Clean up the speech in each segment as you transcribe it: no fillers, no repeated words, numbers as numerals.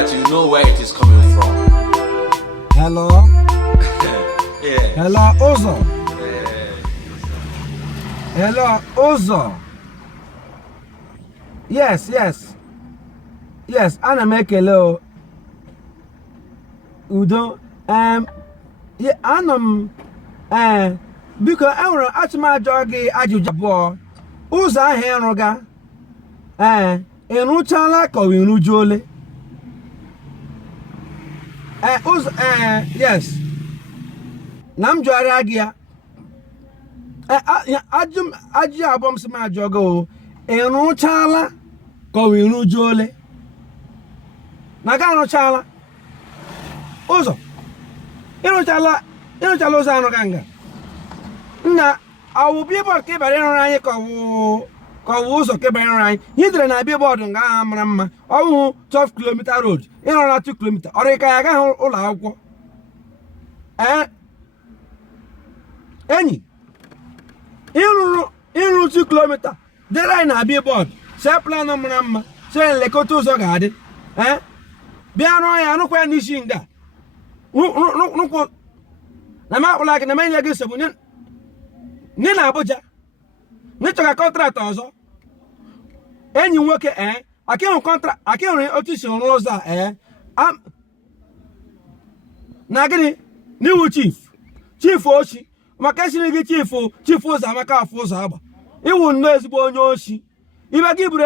that you know where it is coming from. Hello? Yeah. Hello, Ozo. Hello, Ozo. Yes. Yes, ana m ekele o. Udo. Yeah, anọ m biko enwere atụmajọ gị ajụjụ abụọ. Ụzọ ahụ ịrụga ịrụchala ka ọ ịrụjuole? Ụzọ yes. Na m jụgharịa gị ya. Ajụjụ abụọ m sị m ajụọ gị o. Ịrụchala ka ọ ịrụjuole? Na ga arụchala ụzọ. Ịrụchala ụzọ anụ ga nga. Nna awụ billboard ka ịbara ịrụrụ anyị ka ọ wụ ụzọ ka ịbara ịrụrụ anyị. Hidere na billboard nga aha mara mma. Ọ bụ 12 km road. Ịrụrụ na 2 km. Ọrụ ka ya agaghị ụlọ akwụkwọ. Enyi. Ịrụ 2 km. Dere anyị na billboard. See plan mara mma. See nlekọta ụzọ ga-adị. Bịa rụọ ya nụkwa ya n'isi nga. Nụkwụ na m akpụla gị na m enye gị nsogbu nye na Abuja n'ịchọga kọntraktọ ọzọ. Enyi nwoke akịhụrụ otu isi rụọ ụzọ a na gịnị n'iwu chief ochi maka esiri gị chief ụzọ amaka afọ ụzọ agba iwu nnọọ ezigbo onye ochi ibe gị buru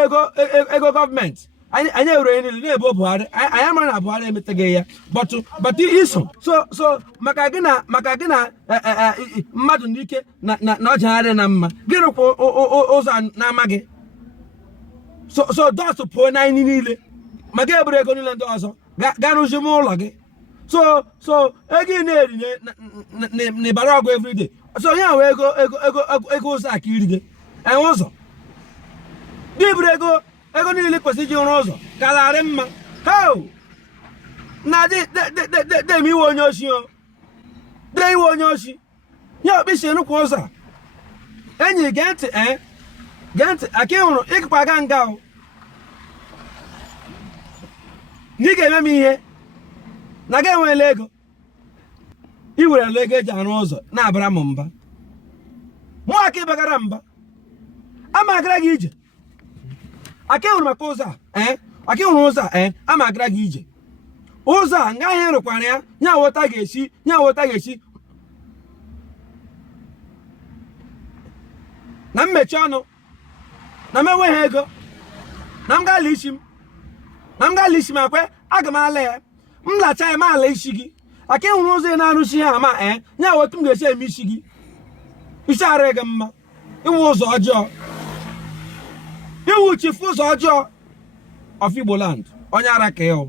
ego gọọmenti anyị ewere niile na-ebo Buhari anyị mara na Buhari emeteghị ya but iso so maka gị na mmadụ n'ike na ọjagharị na mma gị rụkwa ụzọ na-amaghị so dọst pụọ na anyị niile maka eburu ego niile ndị ọzọ ga rụzi m ụlọ gị so ego ị na-eri n'ịbara ọgụ everyday so onye ahụ ego ụzọ aka iri gị ụzọ gị buru ego niile kwesịrị iji rụọ ụzọ galarị mma na dem iwe onye oshi iwe onye oshi ya okpisi nnukwu ụzọ a enyi gee ntị aka ịhụrụ ịkụkwa aga nga o na ị ga-eme m ihe na ga enweela ego i werela ego eji arụ ụzọ na-abara m mba mụ aka ịbagara mba ama agara gị ije aka ịhụrụ maka ụzọ aka ịhụrụ ụzọ ama agara gị ije ụzọ a nga ahụ rụkwara ya nya wota ga-esi na mmechi ọnụ na m enweghị ego na m ga-ala isi m akwe aga m ala ya m lacha ya m ala isi gị aka ịhụrụ ụzọ ị na-arụchi ha ama nya wotu m ga-esi eme isi gị isi ara gị mma iwu ụzọ ọjọọ iwu chifu ụzọ ọjọọ of Igbo land onye ara ka ịhụ